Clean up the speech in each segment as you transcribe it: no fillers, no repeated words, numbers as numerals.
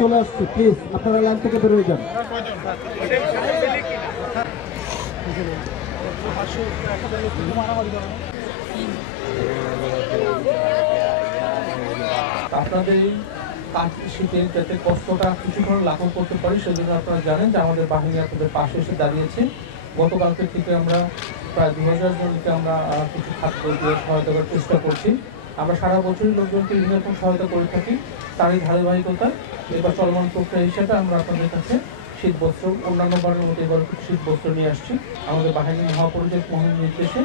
চলে আসছি, প্লিজ আপনারা লাইন থেকে বের হয়ে যান। আপনাদের এই শীতের যাতে কষ্টটা কিছুক্ষণ লাঘব করতে পারি সেজন্য আপনারা জানেন যে আমাদের বাহিনী আপনাদের পাশে এসে দাঁড়িয়েছে। গতকালকে থেকে আমরা প্রায় 2000 জনকে আমরা কিছু খাদ্য দিয়ে সহায়তা করার চেষ্টা করছি। আমরা সারা বছরই লোকজনকে বিভিন্ন রকম সহায়তা করে থাকি। তারই ধারাবাহিকতা এবার চলমান প্রক্রিয়া হিসেবে আমরা আপনাদের কাছে শীত বস্ত্র অন্যান্য বারের মতো এবার শীত বস্ত্র নিয়ে আসছি। আমাদের বাহিনীর মহাপরিচালক মহোদয়ের নির্দেশে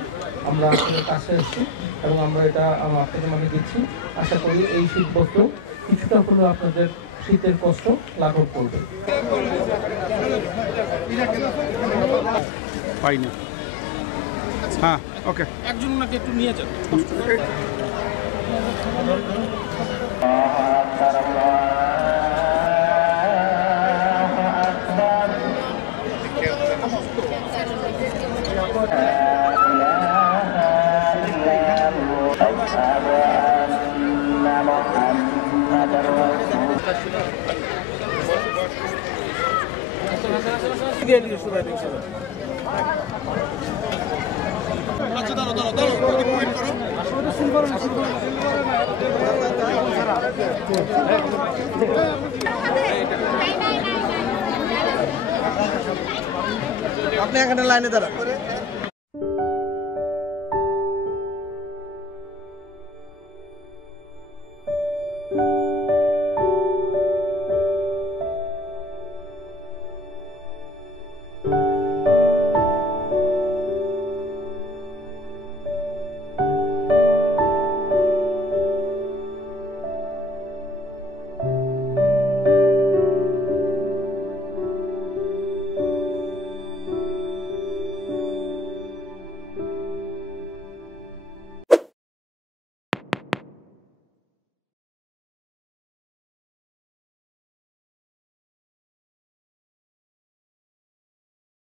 আমরা আপনাদের কাছে আসছি এবং আমরা এটা আপনাদের মাঝে দিচ্ছি। আশা করি এই শীত বস্ত্র কিছুটা হলেও আপনাদের শীতের কষ্ট লাঘব করবে। পাইনি। হ্যাঁ, ওকে। একজন ওনাকে একটু নিয়ে যান। আচ্ছা দাঁড়ো ওয়েট করো। আপনি এখানে লাইনে দাঁড়ান।